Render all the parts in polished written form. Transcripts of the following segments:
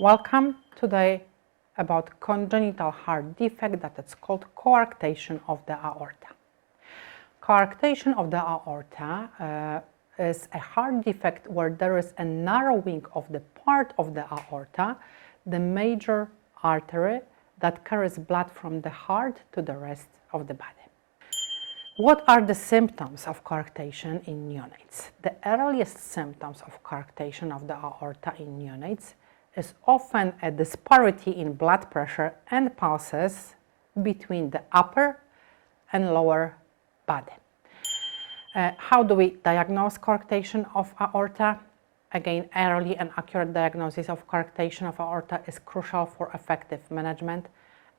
Welcome today about congenital heart defect that is called coarctation of the aorta. Coarctation of the aorta is a heart defect where there is a narrowing of the part of the aorta, the major artery that carries blood from the heart to the rest of the body. What are the symptoms of coarctation in neonates? The earliest symptoms of coarctation of the aorta in neonates is often a disparity in blood pressure and pulses between the upper and lower body. How do we diagnose coarctation of aorta? Again, early and accurate diagnosis of coarctation of aorta is crucial for effective management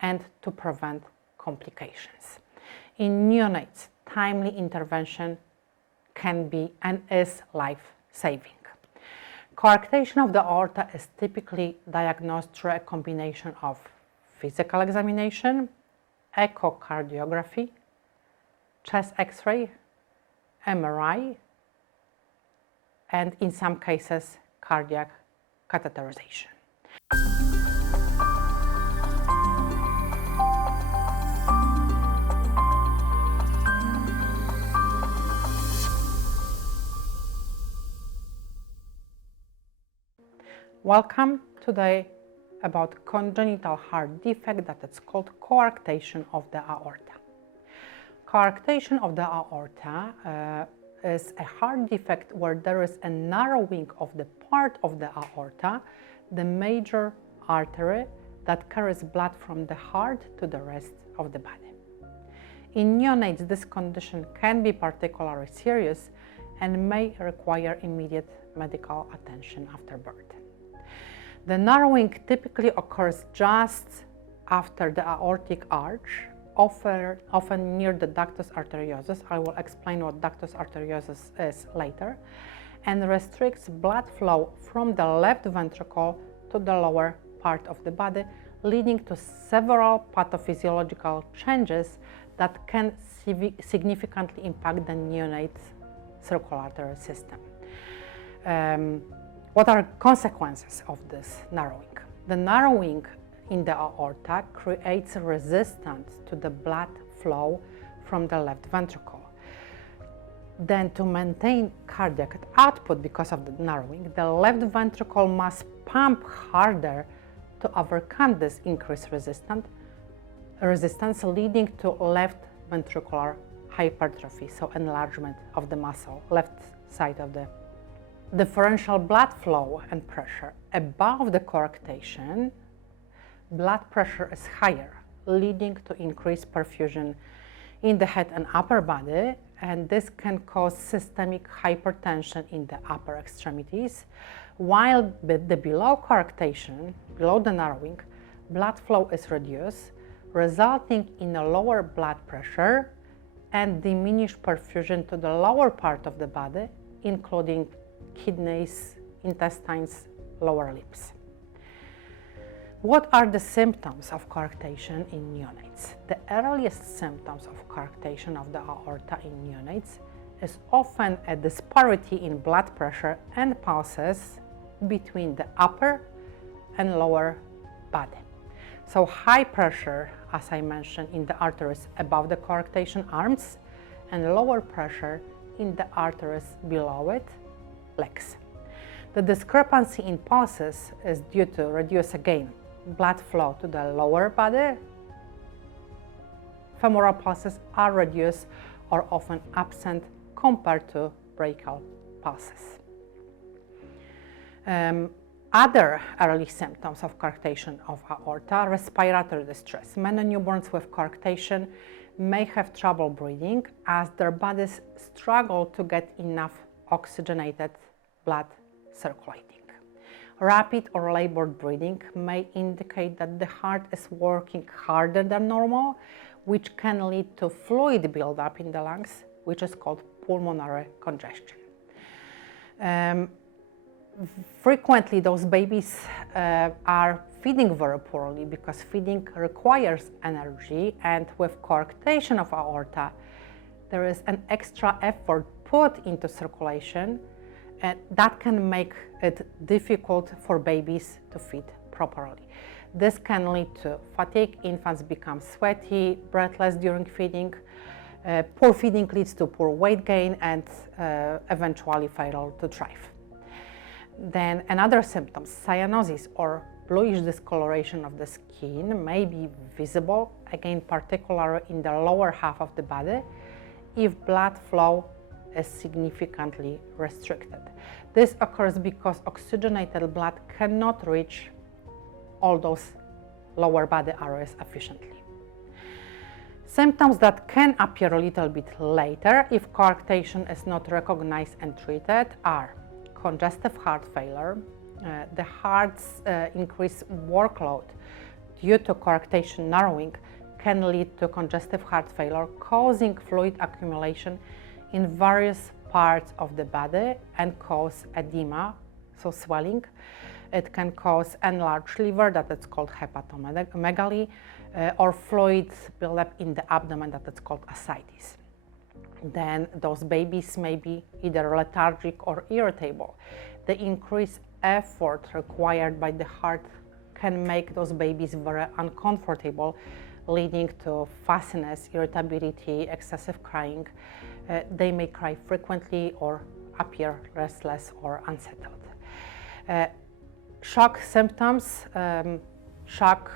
and to prevent complications. In neonates, timely intervention can be and is life-saving. Coarctation of the aorta is typically diagnosed through a combination of physical examination, echocardiography, chest X-ray, MRI, and in some cases, cardiac catheterization. Welcome today about congenital heart defect that is called coarctation of the aorta. Coarctation of the aorta is a heart defect where there is a narrowing of the part of the aorta, the major artery that carries blood from the heart to the rest of the body. In neonates, this condition can be particularly serious and may require immediate medical attention after birth. The narrowing typically occurs just after the aortic arch, often near the ductus arteriosus. I will explain what ductus arteriosus is later, and restricts blood flow from the left ventricle to the lower part of the body, leading to several pathophysiological changes that can significantly impact the neonate circulatory system. What are consequences of this narrowing? The narrowing in the aorta creates resistance to the blood flow from the left ventricle. Then, to maintain cardiac output because of the narrowing, the left ventricle must pump harder to overcome this increased resistance, leading to left ventricular hypertrophy, so enlargement of the muscle, left side of the differential blood flow and pressure. Above the coarctation, blood pressure is higher, leading to increased perfusion in the head and upper body, and this can cause systemic hypertension in the upper extremities, while below coarctation, below the narrowing, blood flow is reduced, resulting in a lower blood pressure and diminished perfusion to the lower part of the body, including kidneys, intestines, lower limbs. What are the symptoms of coarctation in neonates? The earliest symptoms of coarctation of the aorta in neonates is often a disparity in blood pressure and pulses between the upper and lower body. So high pressure, as I mentioned, in the arteries above the coarctation arms, and lower pressure in the arteries below it, legs. The discrepancy in pulses is due to reduced, again, blood flow to the lower body. Femoral pulses are reduced or often absent compared to brachial pulses. Other early symptoms of coarctation of aorta: respiratory distress. Many newborns with coarctation may have trouble breathing as their bodies struggle to get enough oxygenated blood circulating. Rapid or labored breathing may indicate that the heart is working harder than normal, which can lead to fluid buildup in the lungs, which is called pulmonary congestion. Frequently, those babies are feeding very poorly because feeding requires energy, and with coarctation of aorta, there is an extra effort put into circulation, and that can make it difficult for babies to feed properly. This can lead to fatigue, infants become sweaty, breathless during feeding. Poor feeding leads to poor weight gain and eventually failure to thrive. Then another symptom, cyanosis or bluish discoloration of the skin may be visible, again particularly in the lower half of the body, if blood flow is significantly restricted. This occurs because oxygenated blood cannot reach all those lower body areas efficiently. Symptoms that can appear a little bit later if coarctation is not recognized and treated are congestive heart failure. The heart's increased workload due to coarctation narrowing can lead to congestive heart failure, causing fluid accumulation in various parts of the body and cause edema, so swelling. It can cause enlarged liver, that is called hepatomegaly, or fluid buildup in the abdomen, that is called ascites. Then those babies may be either lethargic or irritable. The increased effort required by the heart can make those babies very uncomfortable, leading to fussiness, irritability, excessive crying. They may cry frequently or appear restless or unsettled. Shock symptoms. Shock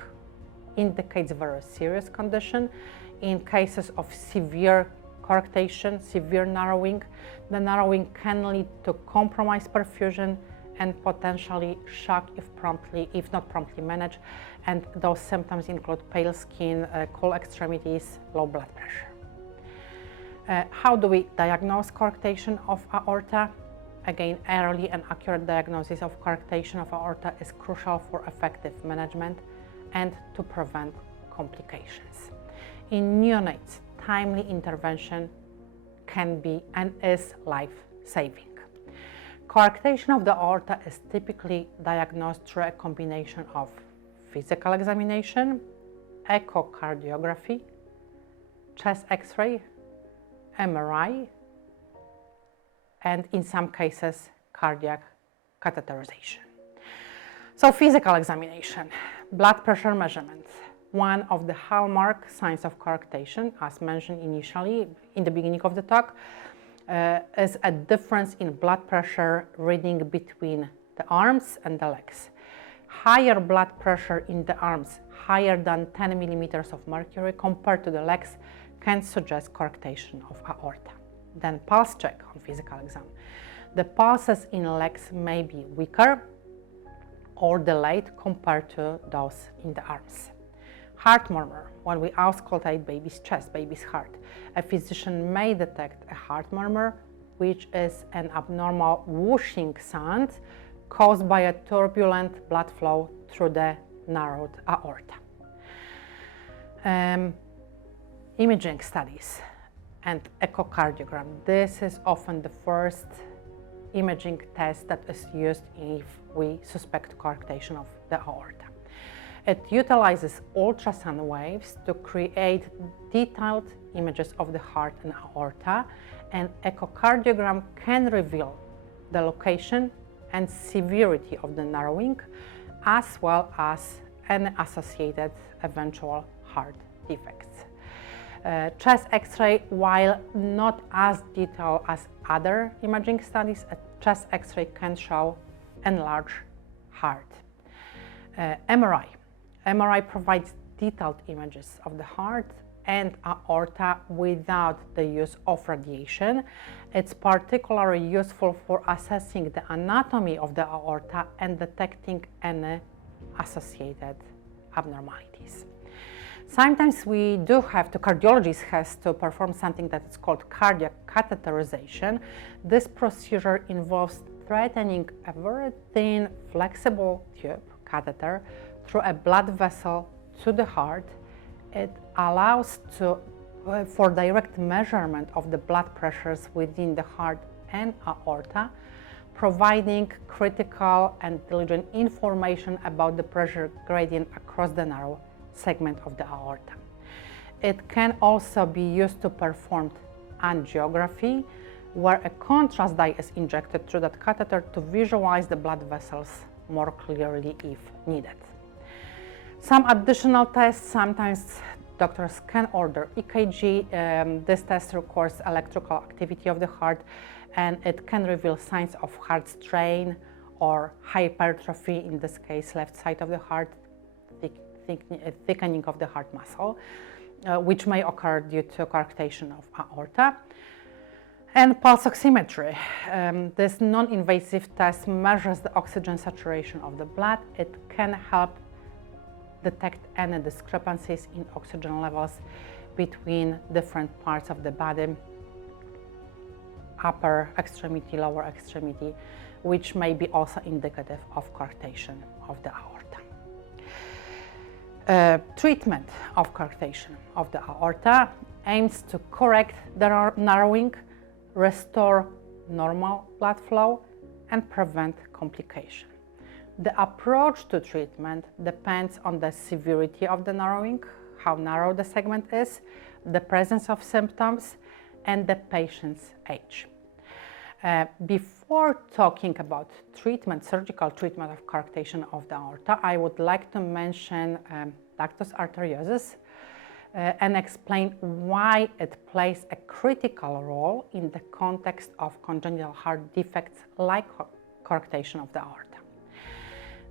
indicates very serious condition. In cases of severe coarctation, severe narrowing, the narrowing can lead to compromised perfusion and potentially shock if not promptly managed. And those symptoms include pale skin, cold extremities, low blood pressure. How do we diagnose coarctation of aorta? Again, early and accurate diagnosis of coarctation of aorta is crucial for effective management and to prevent complications. In neonates, timely intervention can be and is life-saving. Coarctation of the aorta is typically diagnosed through a combination of physical examination, echocardiography, chest X-ray, MRI, and in some cases, cardiac catheterization. So physical examination, blood pressure measurement. One of the hallmark signs of coarctation, as mentioned initially in the beginning of the talk, is a difference in blood pressure reading between the arms and the legs. Higher blood pressure in the arms, higher than 10 millimeters of mercury compared to the legs, can suggest coarctation of aorta. Then pulse check on physical exam. The pulses in legs may be weaker or delayed compared to those in the arms. Heart murmur. When we auscultate baby's chest, baby's heart, a physician may detect a heart murmur, which is an abnormal whooshing sound caused by a turbulent blood flow through the narrowed aorta. Imaging studies and echocardiogram. This is often the first imaging test that is used if we suspect coarctation of the aorta. It utilizes ultrasound waves to create detailed images of the heart and aorta, and echocardiogram can reveal the location and severity of the narrowing, as well as any associated eventual heart defects. Chest X-ray, while not as detailed as other imaging studies, a chest X-ray can show enlarged heart. MRI. MRI provides detailed images of the heart and aorta without the use of radiation. It's particularly useful for assessing the anatomy of the aorta and detecting any associated abnormalities. Sometimes we do have to, cardiologist has to perform something that is called cardiac catheterization. This procedure involves threading a very thin, flexible tube, catheter, through a blood vessel to the heart. It allows for direct measurement of the blood pressures within the heart and aorta, providing critical and diligent information about the pressure gradient across the narrow segment of the aorta. It can also be used to perform angiography, where a contrast dye is injected through that catheter to visualize the blood vessels more clearly if needed. Some additional tests, sometimes doctors can order EKG. This test records electrical activity of the heart, and it can reveal signs of heart strain or hypertrophy, in this case left side of the heart, thickening of the heart muscle, which may occur due to coarctation of aorta. And pulse oximetry. This non-invasive test measures the oxygen saturation of the blood. It can help detect any discrepancies in oxygen levels between different parts of the body, upper extremity, lower extremity, which may be also indicative of coarctation of the aorta. Treatment of coarctation of the aorta aims to correct the narrowing, restore normal blood flow, and prevent complication. The approach to treatment depends on the severity of the narrowing, how narrow the segment is, the presence of symptoms, and the patient's age. Before talking about treatment, surgical treatment of coarctation of the aorta, I would like to mention Ductus arteriosus and explain why it plays a critical role in the context of congenital heart defects like coarctation of the aorta.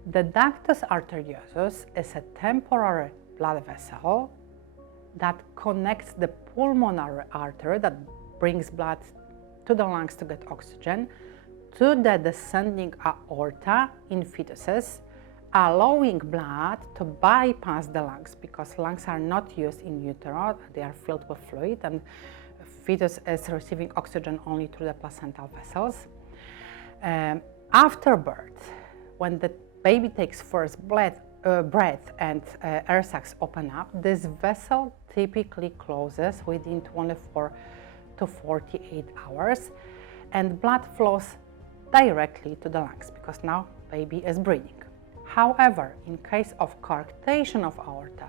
The ductus arteriosus is a temporary blood vessel that connects the pulmonary artery that brings blood to the lungs to get oxygen to the descending aorta in fetuses, allowing blood to bypass the lungs, because lungs are not used in utero, they are filled with fluid, and fetus is receiving oxygen only through the placental vessels. After birth, when the baby takes first breath and air sacs open up, this vessel typically closes within 24 to 48 hours, and blood flows directly to the lungs because now baby is breathing. However, in case of coarctation of aorta,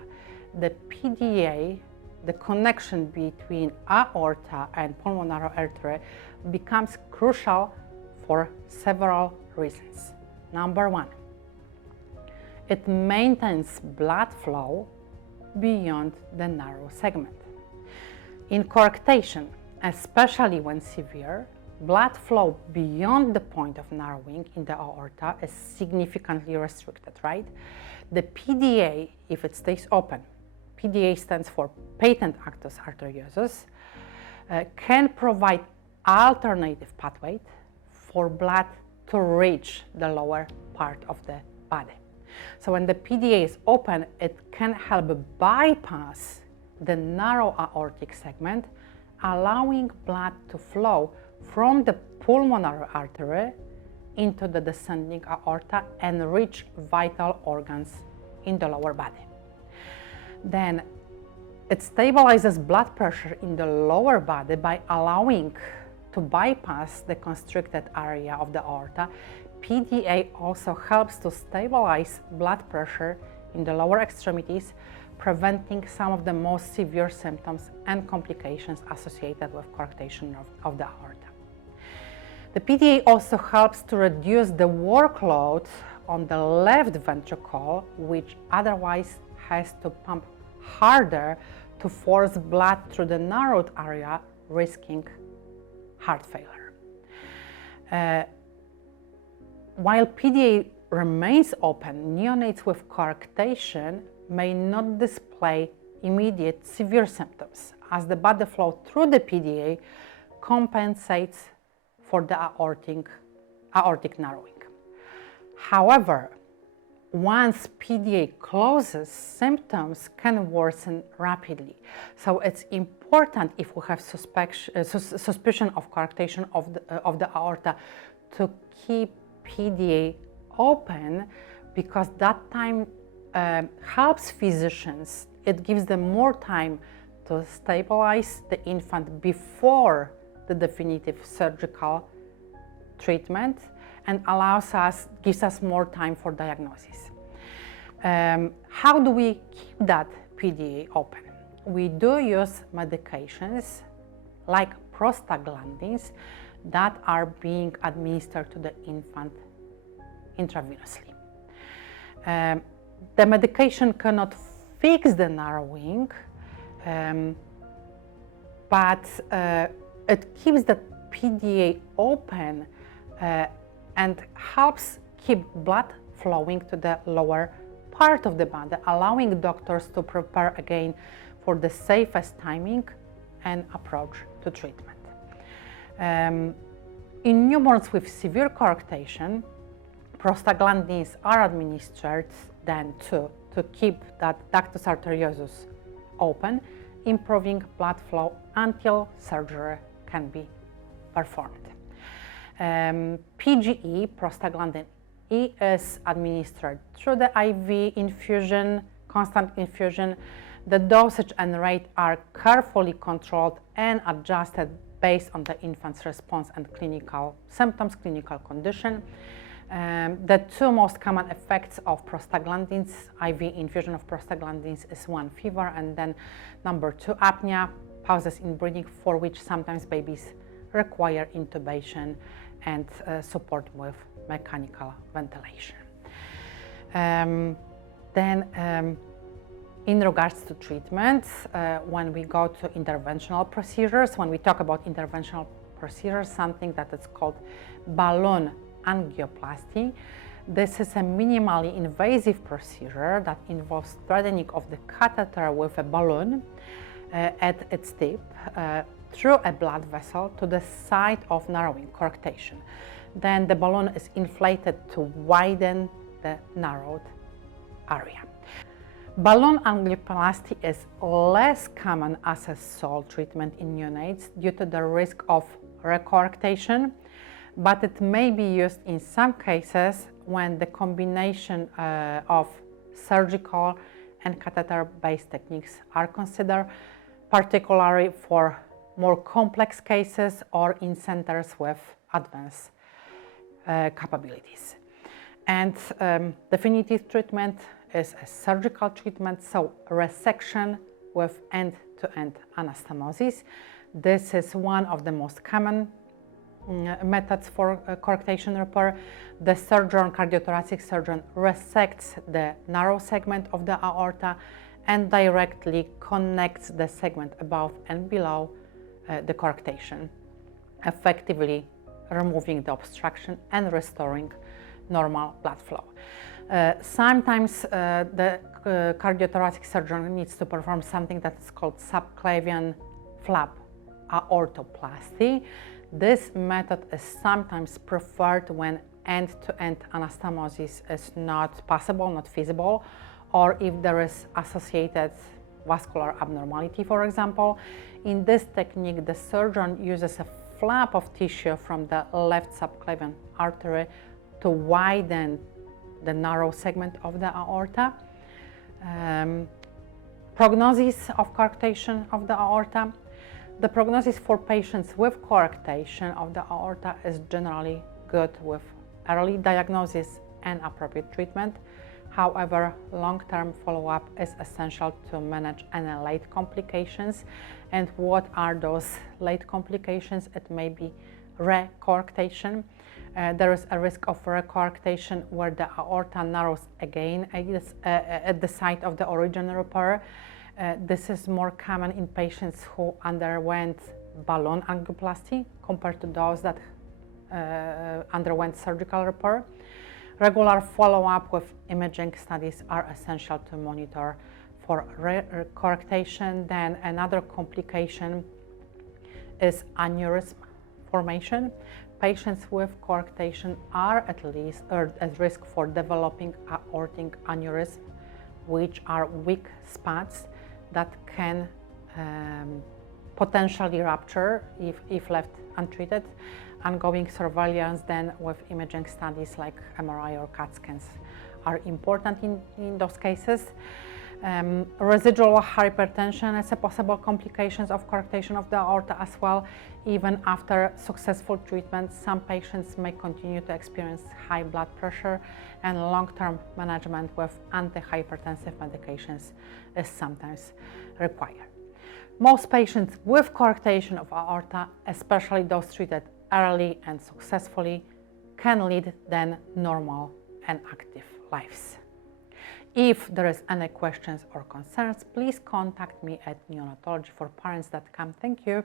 the PDA, the connection between aorta and pulmonary artery, becomes crucial for several reasons. Number one, it maintains blood flow beyond the narrow segment. In coarctation, especially when severe, blood flow beyond the point of narrowing in the aorta is significantly restricted, right? The PDA, if it stays open, PDA stands for patent ductus arteriosus, can provide alternative pathway for blood to reach the lower part of the body. So when the PDA is open, it can help bypass the narrow aortic segment, allowing blood to flow from the pulmonary artery into the descending aorta and reach vital organs in the lower body. Then it stabilizes blood pressure in the lower body by allowing to bypass the constricted area of the aorta. PDA also helps to stabilize blood pressure in the lower extremities, preventing some of the most severe symptoms and complications associated with coarctation of the aorta. The PDA also helps to reduce the workload on the left ventricle, which otherwise has to pump harder to force blood through the narrowed area, risking heart failure. While PDA remains open, neonates with coarctation may not display immediate severe symptoms, as the blood flow through the PDA compensates for the aortic narrowing. However, once PDA closes, symptoms can worsen rapidly. So it's important, if we have suspicion of coarctation of the aorta, to keep PDA open, because that time helps physicians. It gives them more time to stabilize the infant before the definitive surgical treatment, and gives us more time for diagnosis. How do we keep that PDA open? We do use medications like prostaglandins that are being administered to the infant intravenously. The medication cannot fix the narrowing, but it keeps the PDA open and helps keep blood flowing to the lower part of the body, allowing doctors to prepare again for the safest timing and approach to treatment. In newborns with severe coarctation, prostaglandins are administered then to keep that ductus arteriosus open, improving blood flow until surgery can be performed. PGE, prostaglandin E, is administered through the IV infusion, constant infusion. The dosage and rate are carefully controlled and adjusted based on the infant's response and clinical symptoms, clinical condition. The two most common effects of prostaglandins, IV infusion of prostaglandins, is one, fever, and then number two, apnea, pauses in breathing, for which sometimes babies require intubation and support with mechanical ventilation. In regards to treatment, when we go to interventional procedures, when we talk about interventional procedures, something that is called balloon angioplasty. This is a minimally invasive procedure that involves threading of the catheter with a balloon at its tip through a blood vessel to the site of narrowing, coarctation. Then the balloon is inflated to widen the narrowed area. Balloon angioplasty is less common as a sole treatment in neonates due to the risk of recoarctation, but it may be used in some cases when the combination of surgical and catheter-based techniques are considered, particularly for more complex cases or in centers with advanced capabilities. And definitive treatment is a surgical treatment, so resection with end-to-end anastomosis. This is one of the most common methods for coarctation repair. The surgeon, cardiothoracic surgeon, resects the narrow segment of the aorta and directly connects the segment above and below the coarctation, effectively removing the obstruction and restoring normal blood flow. Sometimes the cardiothoracic surgeon needs to perform something that is called subclavian flap aortoplasty. This method is sometimes preferred when end-to-end anastomosis is not possible, not feasible, or if there is associated vascular abnormality, for example. In this technique, the surgeon uses a flap of tissue from the left subclavian artery to widen the narrow segment of the aorta. Prognosis of coarctation of the aorta. The prognosis for patients with coarctation of the aorta is generally good with early diagnosis and appropriate treatment. However, long-term follow-up is essential to manage any late complications. And what are those late complications? It may be recoarctation. There is a risk of recoarctation where the aorta narrows again at the site of the original repair. This is more common in patients who underwent balloon angioplasty compared to those that underwent surgical repair. Regular follow-up with imaging studies are essential to monitor for recoarctation. Then another complication is aneurysm formation. Patients with coarctation are at risk for developing aortic aneurysm, which are weak spots that can potentially rupture if left untreated. Ongoing surveillance then with imaging studies like MRI or CAT scans are important in those cases. Residual hypertension is a possible complication of coarctation of the aorta as well. Even after successful treatment, some patients may continue to experience high blood pressure, and long-term management with antihypertensive medications is sometimes required. Most patients with coarctation of aorta, especially those treated early and successfully, can lead then normal and active lives. If there is any questions or concerns, please contact me at neonatologyforparents.com. Thank you.